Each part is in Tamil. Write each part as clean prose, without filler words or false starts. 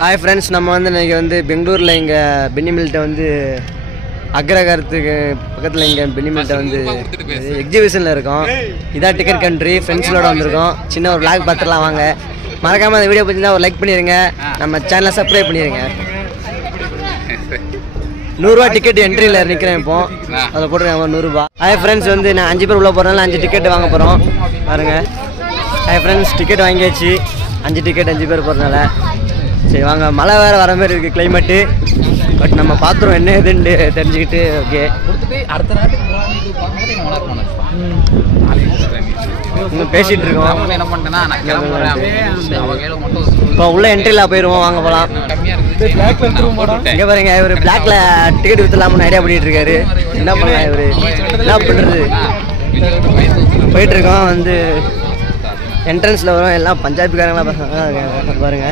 ஹாய் ஃப்ரெண்ட்ஸ், நம்ம வந்து இன்றைக்கி வந்து பெங்களூரில் இங்கே பென்னிமில்கிட்ட வந்து அக்ரகாரத்துக்கு பக்கத்தில் இங்கே பென்னிமில்கிட்ட வந்து எக்ஸிபிஷனில் இருக்கோம். இதான் டிக்கெட் கண்ட்ரி. ஃப்ரெண்ட்ஸோட வந்திருக்கோம். சின்ன ஒரு விளாக் பார்த்துலாம் வாங்க. மறக்காமல் அந்த வீடியோ பிடிச்சிருந்தா ஒரு லைக் பண்ணிடுங்க. நம்ம சேனலை சப்ஸ்கிரைப் பண்ணிடுங்க. 100 ரூபா டிக்கெட் என்ட்ரியில் நிற்கிறேன். இப்போ அதில் போட்டுருக்காங்க 100 ரூபா. ஹாய் ஃப்ரெண்ட்ஸ், வந்து நான் 5 பேர் உள்ளே போகிறனால 5 டிக்கெட் வாங்க போகிறோம். பாருங்கள். ஹாய் ஃப்ரெண்ட்ஸ், டிக்கெட் வாங்கியாச்சு. 5 டிக்கெட் 5 பேர் போகிறனால. சரி வாங்க. மழை வேறு வர மாதிரி இருக்குது கிளைமேட்டு. பட் நம்ம பார்த்துருவோம் என்ன இதுன்னு தெரிஞ்சுக்கிட்டு. ஓகே, இன்னும் பேசிகிட்டு இருக்கோம். இப்போ உள்ள என்ட்ரியில் போயிடுவோம். வாங்க போகலாம். இங்கே பாருங்க, இவர் பிளாக்ல டிக்கெட் விற்றுலாம்னு ஐடியா பண்ணிட்டு இருக்காரு. என்ன பண்ணலாம் இவர், என்ன பண்ணுறது? போயிட்டு இருக்கோம். வந்து என்ட்ரன்ஸில் வரும். எல்லாம் பஞ்சாபிக்காரங்களாம் பசங்க பாருங்க.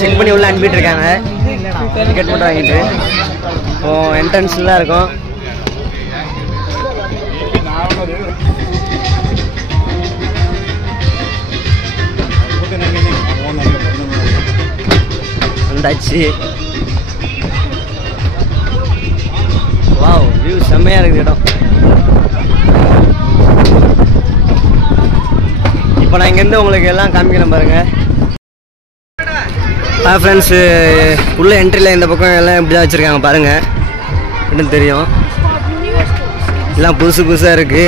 செக் பண்ணி உள்ள அனுப்பிட்டு இருக்காங்க. டிக்கெட் மட்டும் வாங்கிட்டு இப்போ என்ட்ரன்ஸில் தான் இருக்கும். வந்தாச்சு. வாவ், வியூ செம்மையாக இருக்குது இடம். இப்போ நான் இங்கேருந்து உங்களுக்கு எல்லாம் காமிக்கிறேன் பாருங்கள். ஃப்ரெண்ட்ஸு, உள்ள என்ட்ரியில் இந்த பக்கம் எல்லாம் இப்படி தான் வச்சுருக்காங்க பாருங்கள். அப்படின்னு தெரியும். எல்லாம் புதுசு புதுசாக இருக்குது.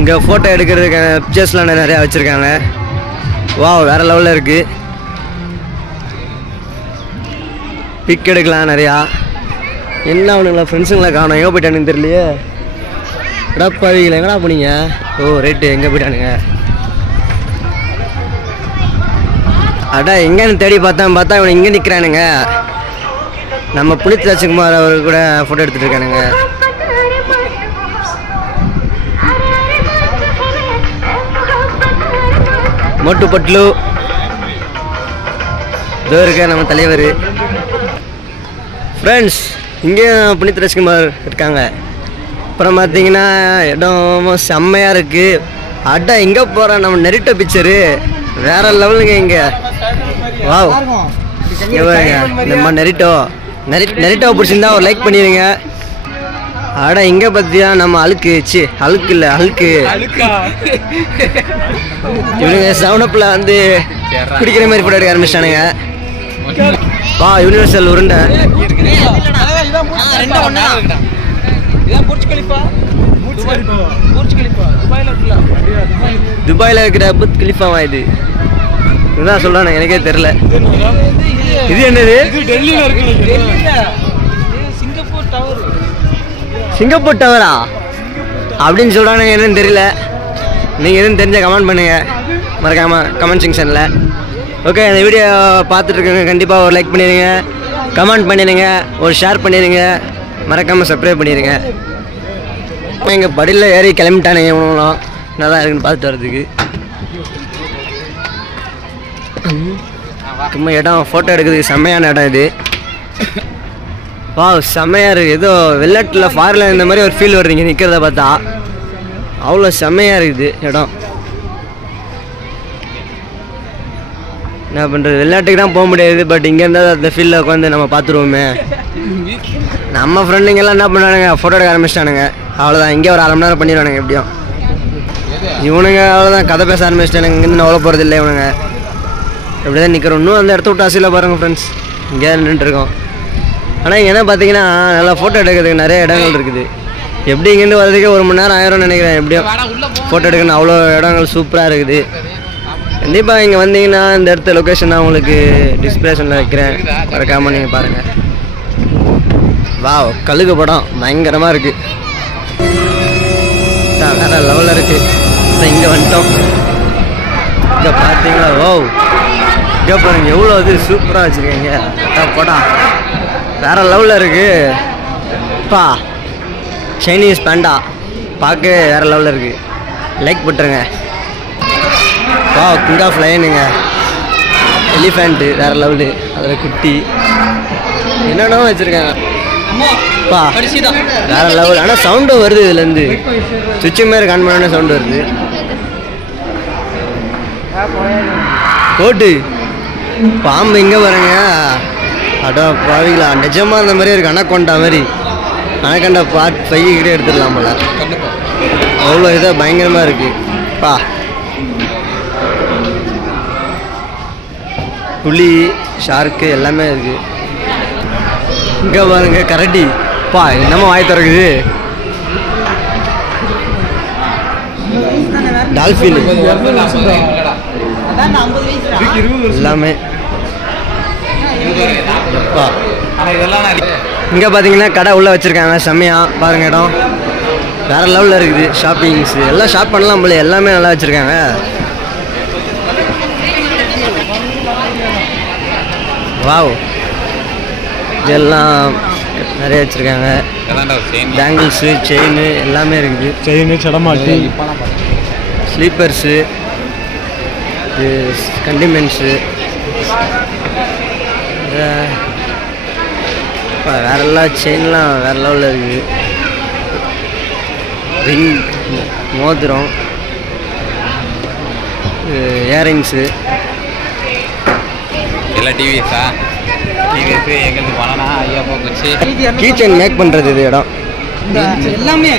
இங்கே ஃபோட்டோ எடுக்கிறதுக்கு பிக்சர்ஸ்லாம் நிறையா வச்சுருக்காங்க. வாவ், வேறு லெவலில் இருக்குது. பிக் எடுக்கலாம் நிறையா. என்ன அவனுங்களா ஃப்ரெண்ட்ஸுங்களா காணும். எங்கே போயிட்டானுன்னு தெரியலையே. இடப்பாவிகள் எங்கடா போனீங்க? ஓ ரைட்டு, எங்கே போயிட்டானுங்க? அடா, எங்கேன்னு தேடி பார்த்தா இவன் இங்கே நிற்கிறானுங்க. நம்ம புனித் ராஜ்குமார் அவர் கூட ஃபோட்டோ எடுத்துகிட்டு இருக்கானுங்க. மோட்டு பட்லு இதோ இருக்க நம்ம தலைவர். ஃப்ரெண்ட்ஸ், இங்கேயும் புனித் ராஜ்குமார் இருக்காங்க. அப்புறம் பார்த்தீங்கன்னா இடம் செம்மையாக இருக்குது. அடா, எங்கே போகிறோம்? நம்ம நெரிட்டோ பிக்சரு வேறு லெவலுங்க இங்கே. வாவ், இங்கே பாருங்க. நம்ம நெரிட்டோவை பிடிச்சிருந்தா ஒரு லைக் பண்ணிடுங்க. அடா, இங்கே பார்த்தியா நம்ம அழுக்கு இல்லை அழுக்கு. இவனுங்க 7-Upல வந்து குடிக்கிற மாதிரி போட்டோ எடுக்க ஆரம்பிச்சிட்டானுங்க. வா, யூனிவர்சல் உருண்டை. துபாயில் இருக்கிற புர்ஜ் கலிஃபாவா இது? இதுதான் சொல்றானே, எனக்கே தெரியல. இது என்னது? சிங்கப்பூர் டவரா அப்படின்னு சொல்றானுங்க. என்னன்னு தெரியல. நீங்கள் எதுவும் தெரிஞ்ச கமெண்ட் பண்ணுங்க, மறக்காம கமெண்ட் செக்ஷனில். ஓகே, இந்த வீடியோ பார்த்துட்டு இருக்கேங்க. கண்டிப்பாக ஒரு லைக் பண்ணிடுங்க, கமெண்ட் பண்ணிடுங்க, ஒரு ஷேர் பண்ணிடுங்க, மறக்காமல் சப்ஸ்கிரைப் பண்ணிடுங்க. எங்கள் படியில் ஏறி கிளம்பிட்டானுங்க. இவனும் நல்லா இருக்குன்னு பார்த்துட்டு வர்றதுக்கு. சும்மா இடம் ஃபோட்டோ எடுக்கிறதுக்கு செம்மையான இடம் இது. வா, செம்மையாக இருக்குது. ஏதோ வெள்ளட்டில் ஃபாரில் இந்த மாதிரி ஒரு ஃபீல் வருதுங்க நிற்கிறத பார்த்தா. அவ்வளோ செம்மையாக இருக்குது இடம். என்ன பண்ணுறது, வெளிநாட்டுக்கு தான் போக முடியாது. பட் இங்கே இருந்தால் அந்த ஃபீல்டில் உட்காந்து நம்ம பார்த்துருவோமே. நம்ம ஃப்ரெண்டுங்கெல்லாம் என்ன பண்ணுறானுங்க, ஃபோட்டோ எடுக்க ஆரம்பிச்சிட்டானுங்க. அவ்வளோதான், இங்கே ஒரு 1/2 மணி நேரம் பண்ணிடுவானுங்க எப்படியும். இவனுங்க அவ்வளோதான், கதை பேச ஆரம்பிச்சிட்டானுங்க. இங்கேருந்து அவ்வளோ போகிறது இல்லை இவனுங்க. எப்படி தான் நிற்கிறோம். இன்னும் அந்த இடத்த விட்டு ஆசையில் பாருங்கள் ஃப்ரெண்ட்ஸ். இங்கே நின்றுருக்கோம். ஆனால் இங்கே என்ன பார்த்தீங்கன்னா நல்லா ஃபோட்டோ எடுக்கிறதுக்கு நிறைய இடங்கள் இருக்குது. எப்படி இங்கேருந்து வர்றதுக்கே 1 மணி நேரம் ஆயிரம்னு நினைக்கிறேன். எப்படியும் ஃபோட்டோ எடுக்கணும். அவ்வளோ இடங்கள் சூப்பராக இருக்குது. கண்டிப்பாக இங்கே வந்தீங்கன்னா இந்த இடத்த லொக்கேஷன் நான் உங்களுக்கு டிஸ்கிரிப்ஷனில் வைக்கிறேன், மறக்காமல் நீங்கள் பாருங்கள். வாவ், கழுகு படம் பயங்கரமாக இருக்குது. வேறு லெவலில் இருக்குது. இப்போ இங்கே வந்துட்டோம். இங்கே பார்த்தீங்களா? ஓ, இங்கே பாருங்க எவ்வளோ இது சூப்பராக வச்சுருக்கீங்க. படம் வேறு லெவலில் இருக்குது. பா, சைனீஸ் பேண்டா பார்க்க வேறு லெவலில் இருக்குது. லைக் போட்டுருங்க. வா, கிங் ஆஃப் லயனுங்க. எலிஃபெண்ட்டு வேறு லெவலு. அதில் குட்டி என்னென்ன வச்சுருக்காங்க. பா வேற லெவல். ஆனால் சவுண்டும் வருது இதுலேருந்து, சுவிட்சு மாரி ஆன் பண்ண சவுண்டு வருது. கோட்டு பாம்பு இங்கே பாருங்க. அடா பாவிங்களா, நிஜமாக அந்த மாதிரி இருக்கு. அனக்கொண்டா மாதிரி, அனக்கொண்டா பைக்கிட்டே எடுத்துடலாம் போல. அவ்வளோ இதாக பயங்கரமாக இருக்கு பா. புலி, ஷார்க்கு எல்லாமே இருக்கு. இங்கே பாருங்க கரடி பா, என்னமோ வாய் திறக்குது. டால்ஃபின் எல்லாமே இங்கே பார்த்தீங்கன்னா கடை உள்ளே வச்சுருக்காங்க. செம்மையாக பாருங்க, இடம் வேறு லெவலில் இருக்குது. ஷாப்பிங்ஸ் எல்லாம் ஷாப் பண்ணலாம் போல, எல்லாமே நல்லா வச்சுருக்காங்க. வாவ், இதெல்லாம் நிறைய வச்சுருக்காங்க. பேங்கிள்ஸு, செயின் எல்லாமே இருக்குது. செயின், சடமாட்டி, ஸ்லீப்பர்ஸு, கண்டிமெண்ட்ஸு, வேற எல்லாம் செயின்லாம் வேறு லெவலில் இருக்குது. ரிங், மோதிரம், இயரிங்ஸு எல்லாம் டிவிஎஸ்ஸா? டிவிஎஸ் எங்களுக்கு போனா ஐயா போச்சு. கீச்சன் மேக் பண்ணுறது இது இடம் எல்லாமே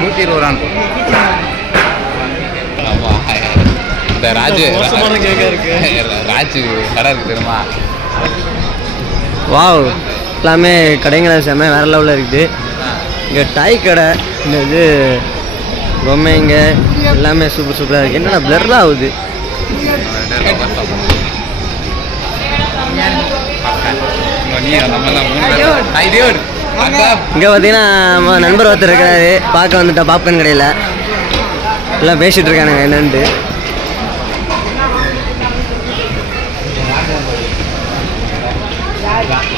120 ரூபா. இந்த ராஜு ராஜு கடை இருக்கு தெரியுமா? வாவ், எல்லாமே கடைங்களை செம்ம வேறு லெவலில் இருக்குது. இங்கே டாய் கடை, இந்த இது பொம்மைங்க எல்லாமே சூப்பர் சூப்பராக இருக்குது. என்னென்னா பிளர் ஆகுது. இங்கே பார்த்தீங்கன்னா நம்ம நண்பர் ஒருத்தர் இருக்கிறாரு, பார்க்க வந்துட்டா பாப்கார்ன் கடையில். எல்லாம் பேசிகிட்டு இருக்கானுங்க என்னன்ட்டு.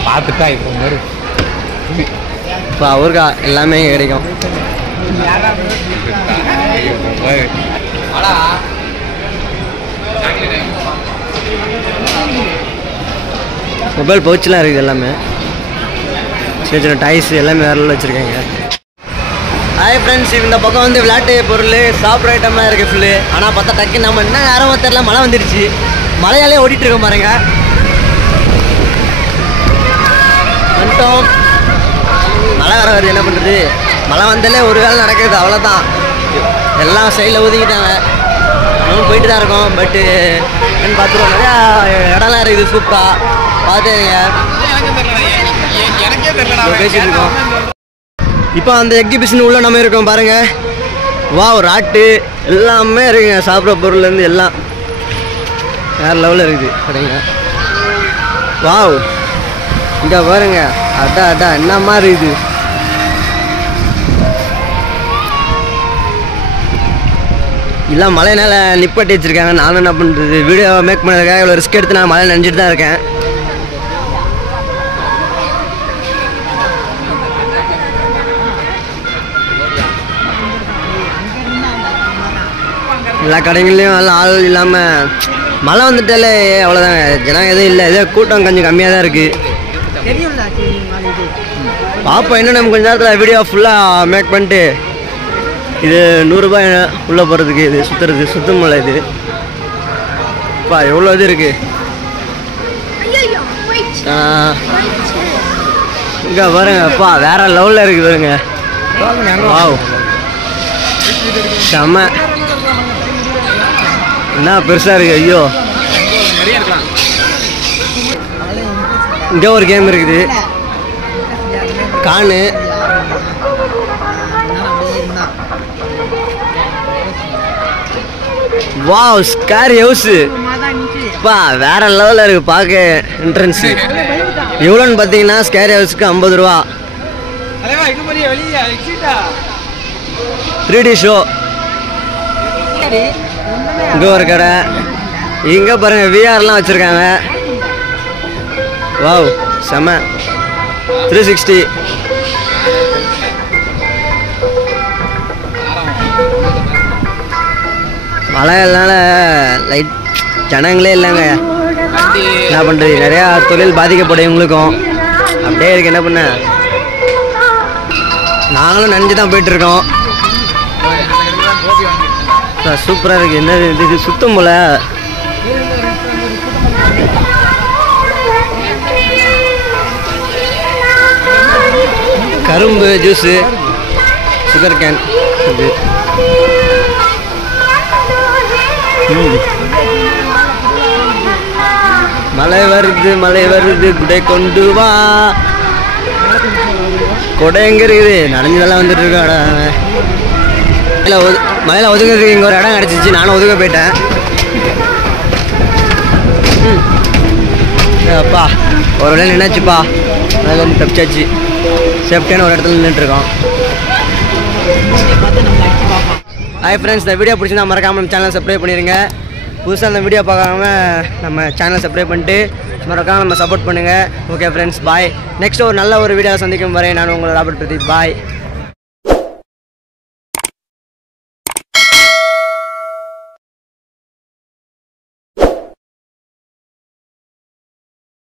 பார்த்துட்டா இப்போ அவருக்கா எல்லாமே கிடைக்கும். மொபைல் பவுச்செலாம் இருக்குது எல்லாமே. சின்ன சின்ன டாய்ஸ் எல்லாமே வேறு வச்சுருக்காங்க. ஹாய் ஃப்ரெண்ட்ஸ், இந்த பக்கம் வந்து விளையாட்டு பொருள், சாப்பிட்ற ஐட்டம்லாம் இருக்குது ஃபுல்லு. ஆனால் பார்த்தா டக்கு நம்ம என்ன நேரமாக தெரியல, மழை வந்துடுச்சு. மழையாலே ஓடிட்டுருக்கோம் பாருங்க. வந்துட்டோம், மழை வர வருது, என்ன பண்ணுறது? மழை வந்தாலே ஒரு வேலை நடக்குது, அவ்வளோதான். எல்லாம் சைடில் ஒதுக்கிட்டாங்க, நம்ம போயிட்டு தான் இருக்கோம். பட்டு என்னன்னு பார்த்துருவோம். நிறையா இடம்லாம் இருக்குது சூப்பராக, பார்த்துங்க. பேசிகிட்டு இருக்கோம். இப்போ அந்த எக்ஸிபிஷன் உள்ள நம்ம இருக்கோம் பாருங்க. வாவ், ராட்டு எல்லாமே இருக்குங்க. சாப்பிட்ற பொருள்லேருந்து எல்லாம் வேறு லெவலில் இருக்குது கடைங்க. வாவ், இங்கே பாருங்க. அதான் என்ன மாதிரி இது. எல்லாம் மழைனால நிப்பாட்டி வச்சுருக்காங்க. நானும் என்ன பண்ணுறது, வீடியோ மேக் பண்ணதுக்காக இவ்வளோ ரிஸ்க் எடுத்து நான் மழை நினைஞ்சிட்டு தான் இருக்கேன். எல்லா கடைகள்லையும் எல்லாம் ஆள் இல்லாமல் மழை வந்துட்டாலே அவ்வளோதாங்க. ஜனம் எதுவும் இல்லை, ஏதோ கூட்டம் கொஞ்சம் கம்மியாக தான் இருக்குது. பார்ப்போம், இன்னும் நம்ம கொஞ்சம் நேரத்தில் வீடியோ ஃபுல்லாக மேக் பண்ணிட்டு. இது 100 ரூபாய் உள்ளே போகிறதுக்கு, இது சுற்றுறது சுத்தமலை. இது பா எவ்வளோ இது இருக்குது. இங்கே பாருங்கப்பா, வேறு லெவலில் இருக்குது பாருங்க. வாவ், செம்ம, என்ன பெருசாக இருக்குது. ஐயோ, இங்கே ஒரு கேம் இருக்குது, கானு. வாவ், ஸ்கேரி ஹவுஸு பா, வேற லெவலில் இருக்குது பார்க்க. என்ட்ரன்ஸு எவ்வளோன்னு பார்த்தீங்கன்னா ஸ்கேரி ஹவுஸுக்கு 50 ரூபா. 3D show. இங்கே ஒரு கடை, இங்கே பாருங்கள் விஆர்லாம் வச்சுருக்காங்க. வாவ், செம. 360. மழைனால லைட் ஜனங்களே இல்லைங்க. என்ன பண்ணுறது, நிறையா தொழில் பாதிக்கப்படும் இவங்களுக்கும். அப்படியே இருக்கு, என்ன பண்ண. நாங்களும் நனைஞ்சு தான் போயிட்டுருக்கோம். சூப்பராக இருக்குது. என்ன இது சுத்தம் போல. கரும்பு ஜூஸு, சுகர் கேன் இது. மழை வருது குடை கொண்டு வா. கொடை எங்கே இருக்குது? நனைஞ்சதெல்லாம் வந்துட்டு இருக்கோடா. மழையில் ஒதுங்கிறதுக்கு இங்கே ஒரு இடம் கிடச்சிச்சு. நானும் ஒதுங்க போயிட்டேன். அப்பா ஒரு வேலை நினைச்சுப்பா, அதில் வந்து தப்பிச்சாச்சு. சேஃப்டியான ஒரு இடத்துல நின்றுட்டுருக்கோம். ஹாய் ஃப்ரெண்ட்ஸ், இந்த வீடியோ பிடிச்சிருந்தா மறக்காமல் நம்ம சேனலை சப்ஸ்கிரைப் பண்ணிடுங்க. புதுசாக அந்த வீடியோ பார்க்காம நம்ம சேனலை சப்ஸ்கிரைப் பண்ணிட்டு மறக்காமல் நம்ம சப்போர்ட் பண்ணுங்கள். ஓகே ஃப்ரெண்ட்ஸ், பாய். நெக்ஸ்ட் ஒரு நல்ல ஒரு வீடியோவில் சந்திக்கும் வரை நான் உங்களை ராபர்ட் பிரதீப். பாய்.